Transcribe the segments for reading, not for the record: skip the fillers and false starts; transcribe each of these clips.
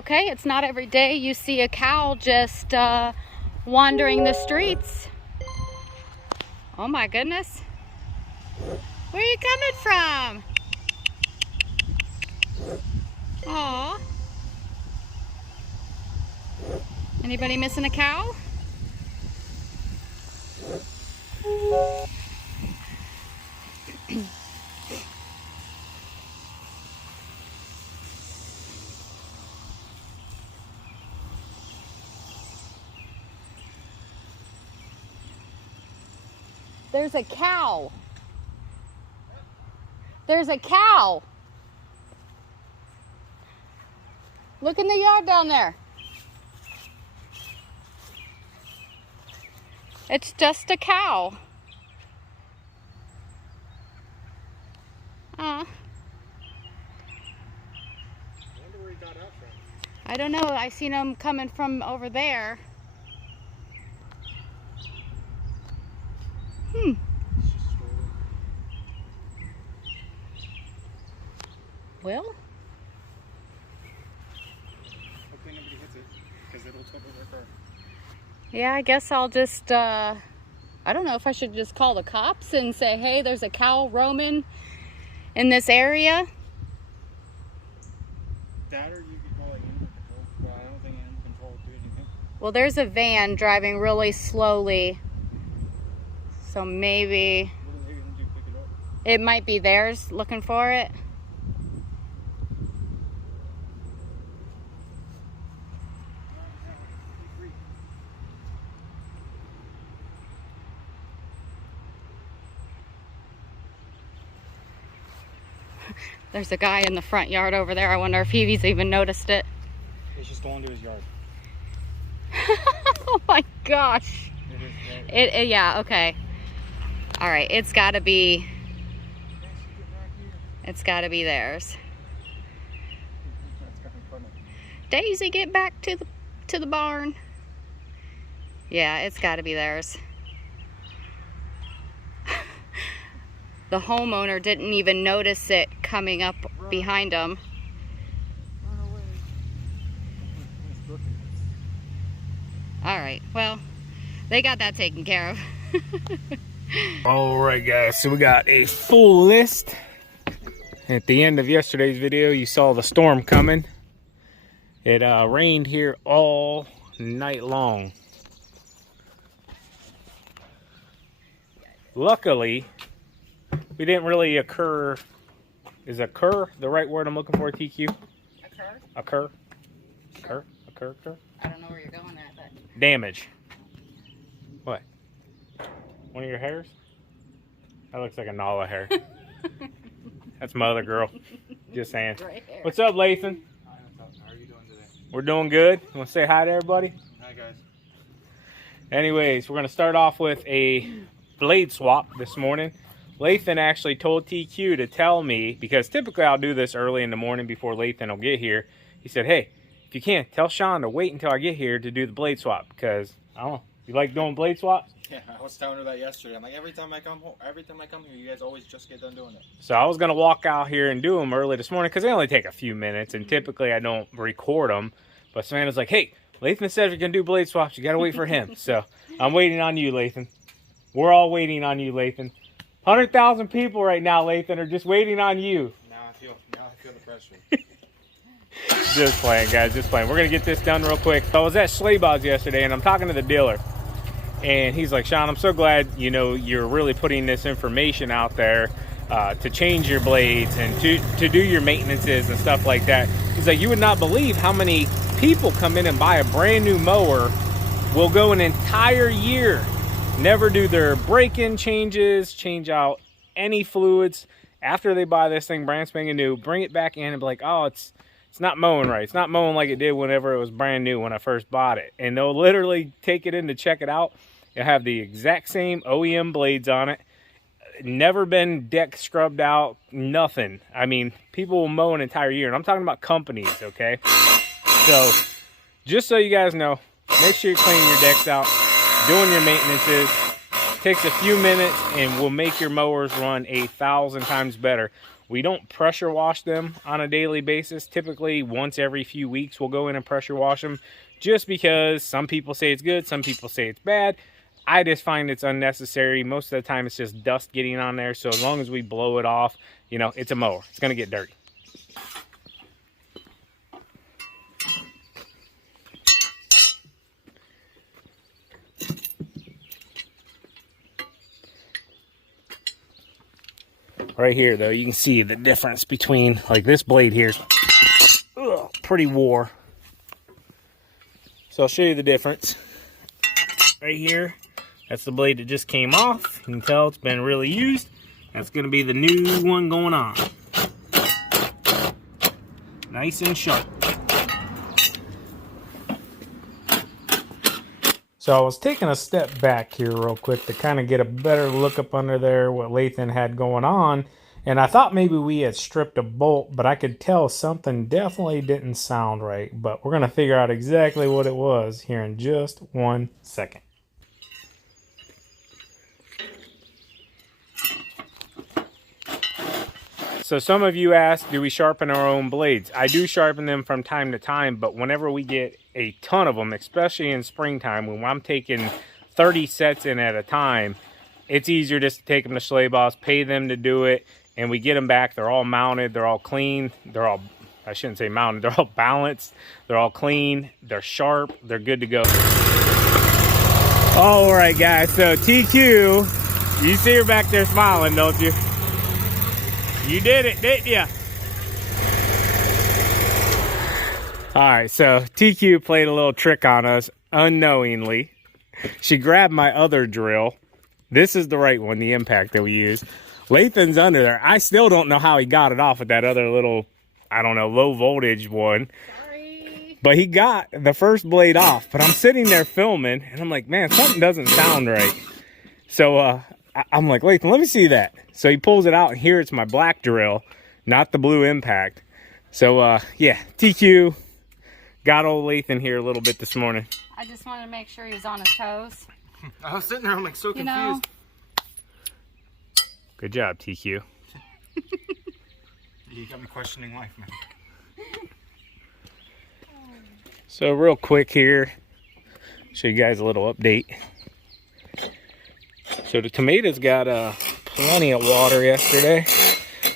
Okay, it's not every day you see a cow just wandering the streets. Oh my goodness. Where are you coming from? Aw. Anybody missing a cow? There's a cow. There's a cow. Look in the yard down there. It's just a cow. I wonder where he got out from. I don't know. I seen him coming from over there. Well, hopefully nobody hits it, because it'll tip over the car. yeah, I guess I'll just, I don't know if I should just call the cops and say, hey, there's a cow roaming in this area. That or you could call it animal control. Well, I don't think animal control would do anything. Well, there's a van driving really slowly. So maybe What are they going to do, pick it up? it might be theirs looking for it. There's a guy in the front yard over there. I wonder if he's even noticed it. It's just going to his yard. Oh my gosh. Yeah, okay. All right, it's got to be theirs. Daisy, get back to the barn. Yeah, it's got to be theirs. The homeowner didn't even notice it coming up behind him. All right, well, they got that taken care of. All right, guys, so we got a full list. At the end of yesterday's video, you saw the storm coming. It rained here all night long. Luckily, we didn't really occur. Is occur the right word I'm looking for, TQ? Occur? Occur? Occur? I don't know where you're going at, but... Damage. What? One of your hairs? That looks like a Nala hair. That's my other girl. Just saying. Right here. What's up, Lathan? Hi, what's up? How are you doing today? We're doing good. You want to say hi to everybody? Hi, guys. Anyways, we're going to start off with a blade swap this morning. Lathan actually told TQ to tell me, because typically I'll do this early in the morning before Lathan will get here. He said, hey, if you can, tell Sean to wait until I get here to do the blade swap, because, I don't know, you like doing blade swaps? Yeah, I was telling her that yesterday. I'm like, every time I come here, you guys always just get done doing it. So I was going to walk out here and do them early this morning, because they only take a few minutes, and typically I don't record them. But Savannah's like, hey, Lathan said if you're going to do blade swaps, you got to wait for him. So I'm waiting on you, Lathan. We're all waiting on you, Lathan. 100,000 people right now, Lathan, are just waiting on you. Now I feel the pressure. Just playing, guys, just playing. We're going to get this done real quick. So I was at Schleybaugh's yesterday, and I'm talking to the dealer. And he's like, Sean, I'm so glad, you know, you're really putting this information out there to change your blades and to do your maintenances and stuff like that. He's like, you would not believe how many people come in and buy a brand new mower, will go an entire year, never do their break-in changes, change out any fluids after they buy this thing brand spanking new, bring it back in and be like, oh, it's not mowing right. It's not mowing like it did whenever it was brand new when I first bought it. And they'll literally take it in to check it out. It'll have the exact same OEM blades on it. Never been deck scrubbed out, nothing. I mean, people will mow an entire year, and I'm talking about companies, okay? So, just so you guys know, make sure you're cleaning your decks out, doing your maintenances. Takes a few minutes and will make your mowers run 1,000 times better. We don't pressure wash them on a daily basis. Typically, once every few weeks, we'll go in and pressure wash them, just because some people say it's good, some people say it's bad. I just find it's unnecessary. Most of the time, it's just dust getting on there. So as long as we blow it off, you know, it's a mower. It's going to get dirty. Right here, though, you can see the difference between, like, this blade here is pretty wore. So I'll show you the difference. Right here, that's the blade that just came off. You can tell it's been really used. That's going to be the new one going on. Nice and sharp. So I was taking a step back here real quick to kind of get a better look up under there what Lathan had going on. And I thought maybe we had stripped a bolt, but I could tell something definitely didn't sound right. But we're going to figure out exactly what it was here in just 1 second. So some of you asked, do we sharpen our own blades? I do sharpen them from time to time, but whenever we get a ton of them, especially in springtime, when I'm taking 30 sets in at a time, it's easier just to take them to Schleyboss, pay them to do it, and we get them back. They're all mounted, they're all clean, they're all, I shouldn't say mounted, they're all balanced, they're all clean, they're sharp, they're good to go. All right, guys, so TQ, you see her back there smiling, don't you? You did it, didn't you? All right, so TQ played a little trick on us unknowingly. She grabbed my other drill. This is the right one, the impact that we use. Lathan's under there. I still don't know how he got it off with that other little, I don't know, low voltage one. Sorry. But he got the first blade off. But I'm sitting there filming, and I'm like, man, something doesn't sound right. So I'm like, Lathan, let me see that. So he pulls it out, and here it's my black drill, not the blue impact. So, yeah, TQ got old Lathan here a little bit this morning. I just wanted to make sure he was on his toes. I was sitting there, I'm like so confused. You know? Good job, TQ. You got me questioning life, man. So real quick here, show you guys a little update. So the tomatoes got plenty of water yesterday.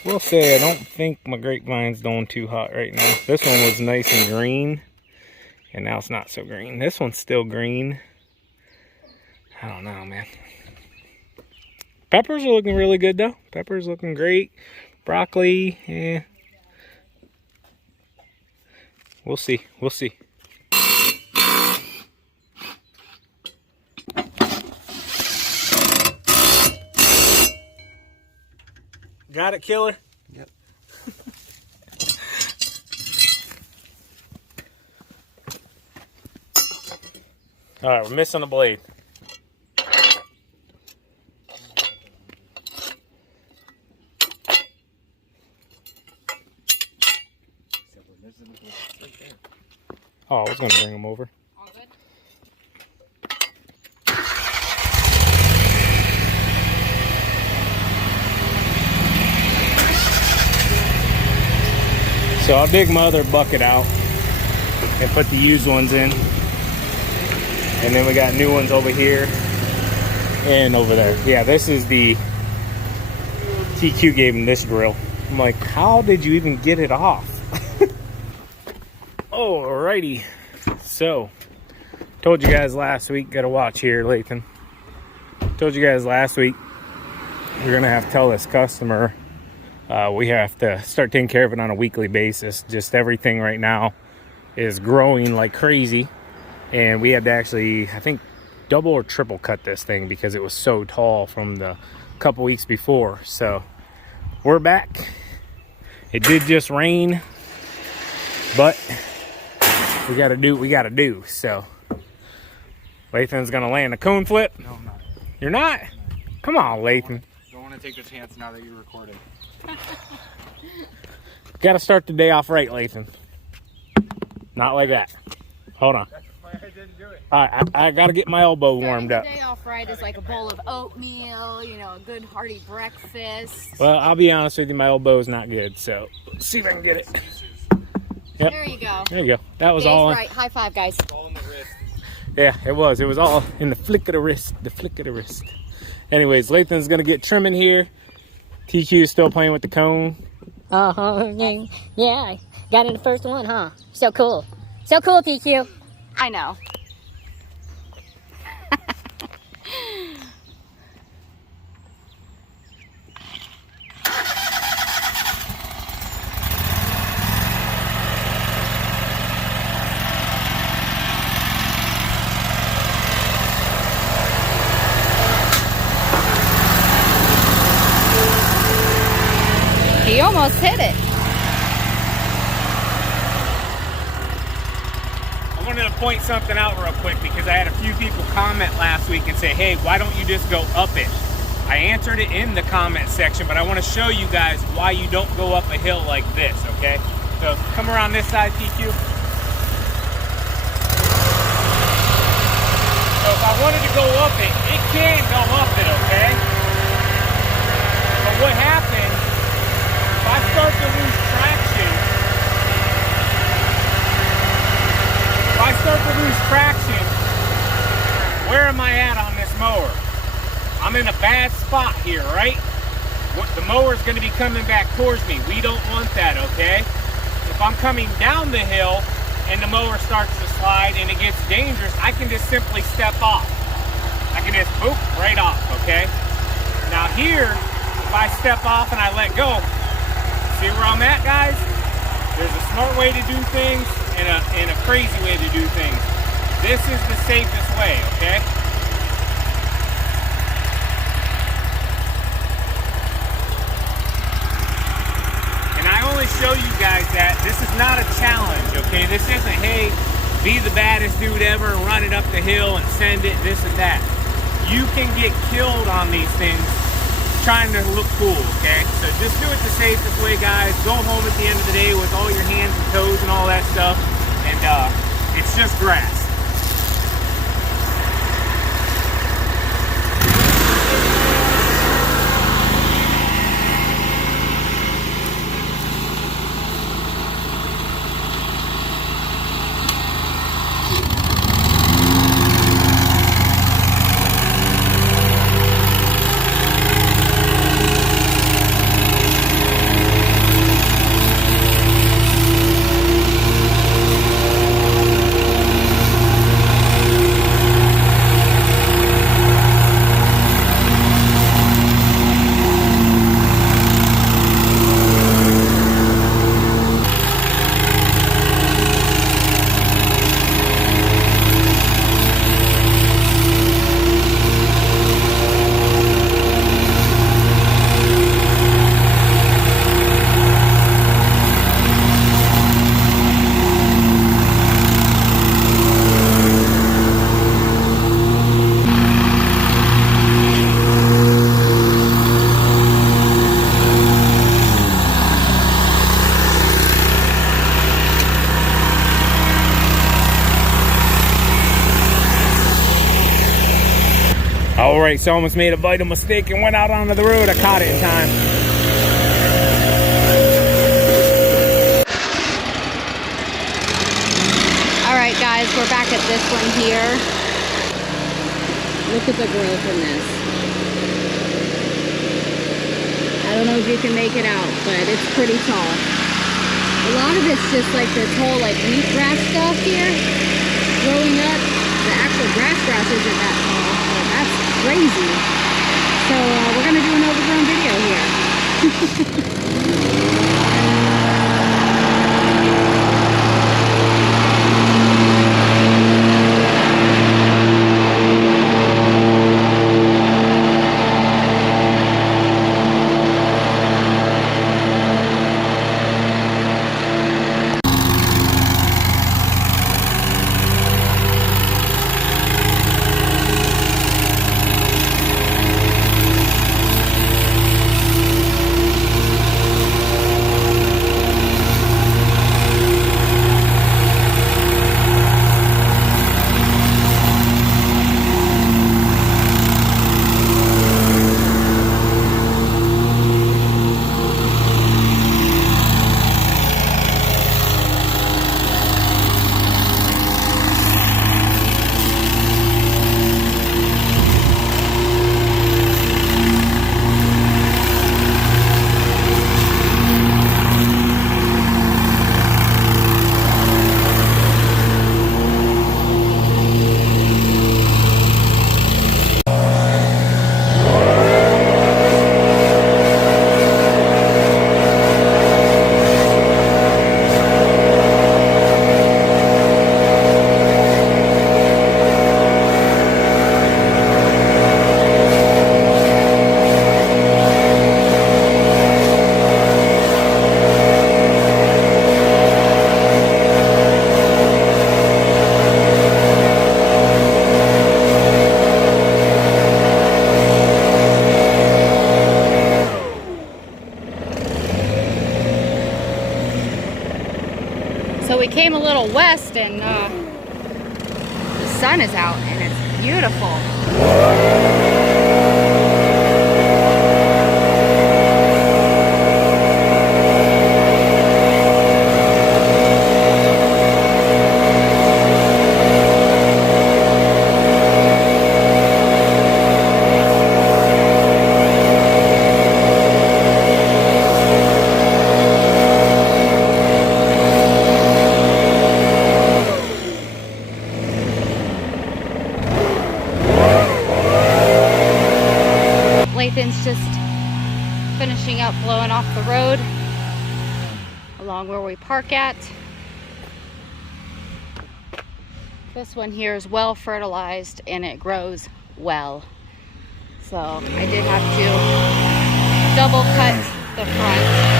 Will say I don't think my grapevine's doing too hot right now. This one was nice and green, and now it's not so green. This one's still green. I don't know, man. Peppers are looking really good though. Peppers looking great. Broccoli, eh. We'll see. We'll see. Got it, killer? Yep. All right, we're missing a blade. Oh, I was going to bring them over. All good? So I'll dig my other bucket out and put the used ones in. And then we got new ones over here and over there. Yeah, this is the TQ gave him this drill. I'm like, how did you even get it off? Alrighty. So, told you guys last week, gotta watch here, Lathan. Told you guys last week, we're gonna have to tell this customer we have to start taking care of it on a weekly basis. Just everything right now is growing like crazy. And we had to actually, I think, double or triple cut this thing because it was so tall from the couple weeks before. So we're back. It did just rain, but we gotta do what we gotta do. So Lathan's gonna land a cone flip. No, I'm not. You're not? No. Come on, Lathan. Don't want to take the chance now that you're recording. Gotta start the day off right, Lathan. Not like that. Hold on. That's why I did here to do it. All right, I got to get my elbow warmed up. Day off right is like a bowl of oatmeal, you know, a good hearty breakfast. Well, I'll be honest with you, my elbow is not good, so let's see if I can get it. Yep. There you go. There you go. That was Dave's all. right. High five, guys. All in the wrist. Yeah, it was. It was all in the flick of the wrist. The flick of the wrist. Anyways, Lathan's gonna get trimming here. TQ is still playing with the cone. Yeah, got in the first one, huh? So cool. So cool, TQ. I know. He almost hit it. I wanted to point something out real quick because I had a few people comment last week and say, hey, why don't you just go up it? I answered it in the comment section, but I want to show you guys why you don't go up a hill like this, okay? So come around this side, TQ. So if I wanted to go up it, it can go up it, okay? But what happens, if I start to lose traction, where am I at on this mower? I'm in a bad spot here, right? The mower's going to be coming back towards me. We don't want that, okay? If I'm coming down the hill and the mower starts to slide and it gets dangerous, I can just simply step off. I can just boop right off, okay? Now here, if I step off and I let go, see where I'm at, guys? There's a smart way to do things and a crazy way to do things. This is the safest way, okay? And I only show you guys that this is not a challenge, okay? This isn't, hey, be the baddest dude ever, run it up the hill and send it, this and that. You can get killed on these things trying to look cool, okay? So just do it the safest way, guys. Go home at the end of the day with all your hands and toes and all that stuff, and it's just grass. Alright, so I almost made a vital mistake and went out onto the road. I caught it in time. Alright guys, we're back at this one here. Look at the growth in this. I don't know if you can make it out, but it's pretty tall. A lot of it's just like this whole like wheatgrass stuff here growing up. The actual grass isn't that tall. That's crazy. So we're going to do an overgrown video here. So we came a little west and the sun is out and it's beautiful. Lathan's just finishing up blowing off the road along where we park at. This one here is well fertilized and it grows well. So I did have to double cut the front.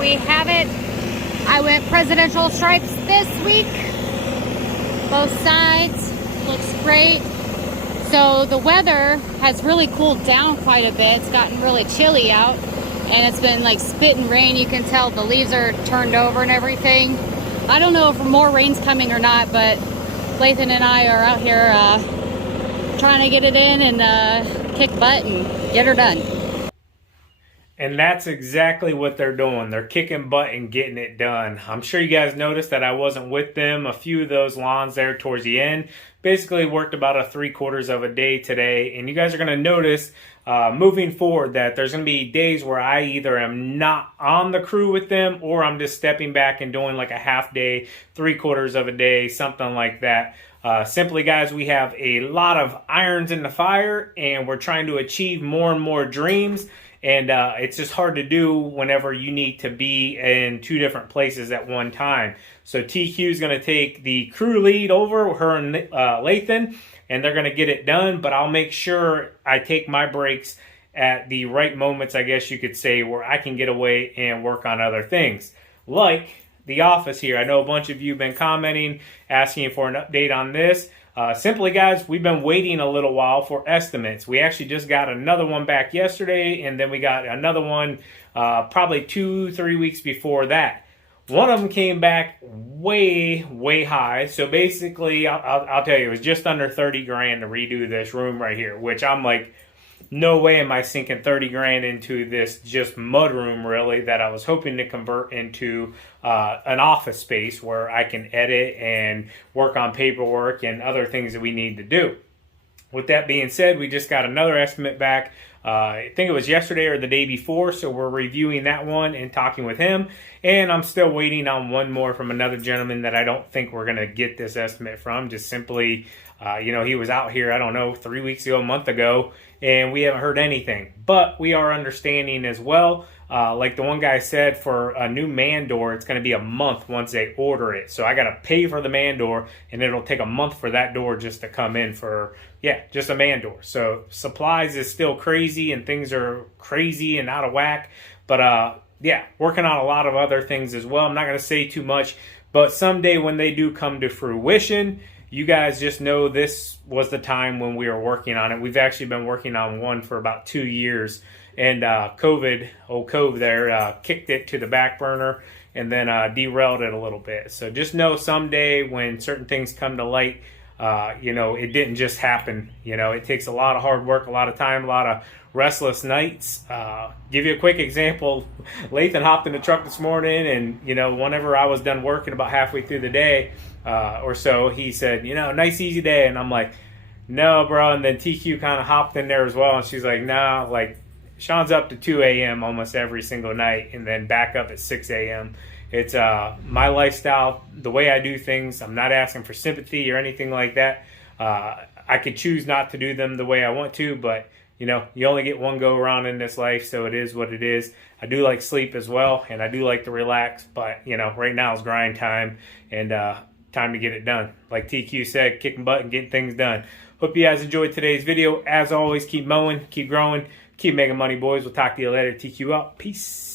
we have it. I went presidential stripes this week. both sides. Looks great. So the weather has really cooled down quite a bit. It's gotten really chilly out, and it's been like spitting rain. You can tell the leaves are turned over and everything. I don't know if more rain's coming or not, but Lathan and I are out here trying to get it in and kick butt and get her done. And that's exactly what they're doing. They're kicking butt and getting it done. I'm sure you guys noticed that I wasn't with them a few of those lawns there towards the end. Basically worked about a 3/4 of a day today. And you guys are going to notice moving forward that there's going to be days where I either am not on the crew with them, or I'm just stepping back and doing like a half day, 3/4 of a day, something like that. Simply, guys, we have a lot of irons in the fire, and we're trying to achieve more and more dreams. And it's just hard to do whenever you need to be in two different places at one time. So TQ is going to take the crew lead over, her and Lathan, and they're going to get it done. But I'll make sure I take my breaks at the right moments, I guess you could say, where I can get away and work on other things. Like the office here. I know a bunch of you have been commenting, asking for an update on this. Simply, guys, we've been waiting a little while for estimates. We actually just got another one back yesterday, and then we got another one probably 2-3 weeks before that. One of them came back way, way high. So basically, I'll tell you, it was just under 30 grand to redo this room right here, which I'm like, no way am I sinking 30 grand into this just mud room, really, that I was hoping to convert into an office space where I can edit and work on paperwork and other things that we need to do. With that being said, we just got another estimate back. I think it was yesterday or the day before, so we're reviewing that one and talking with him. And I'm still waiting on one more from another gentleman that I don't think we're going to get this estimate from. Just simply, he was out here, I don't know, 3 weeks ago, a month ago, and we haven't heard anything. But we are understanding as well, like the one guy said, for a new man door, it's going to be a month once they order it. So I got to pay for the man door, and it'll take a month for that door just to come in for, just a man door. So supplies is still crazy, and things are crazy and out of whack. But working on a lot of other things as well. I'm not going to say too much, but someday when they do come to fruition, you guys just know this was the time when we were working on it. We've actually been working on one for about 2 years, and COVID there, kicked it to the back burner and then derailed it a little bit. So just know someday when certain things come to light, it didn't just happen. It takes a lot of hard work, a lot of time, a lot of restless nights. Give you a quick example. Lathan hopped in the truck this morning, and whenever I was done working about halfway through the day or so, he said, nice easy day. And I'm like, no, bro. And then TQ kind of hopped in there as well, and she's like, nah, like Sean's up to 2 a.m. almost every single night, and then back up at 6 a.m. It's my lifestyle, the way I do things. I'm not asking for sympathy or anything like that. I could choose not to do them the way I want to, but you only get one go around in this life, so it is what it is. I do like sleep as well, and I do like to relax, but right now is grind time, and time to get it done. Like TQ said, kicking butt and getting things done. Hope you guys enjoyed today's video. As always, keep mowing, keep growing, keep making money, boys. We'll talk to you later. TQ out. Peace.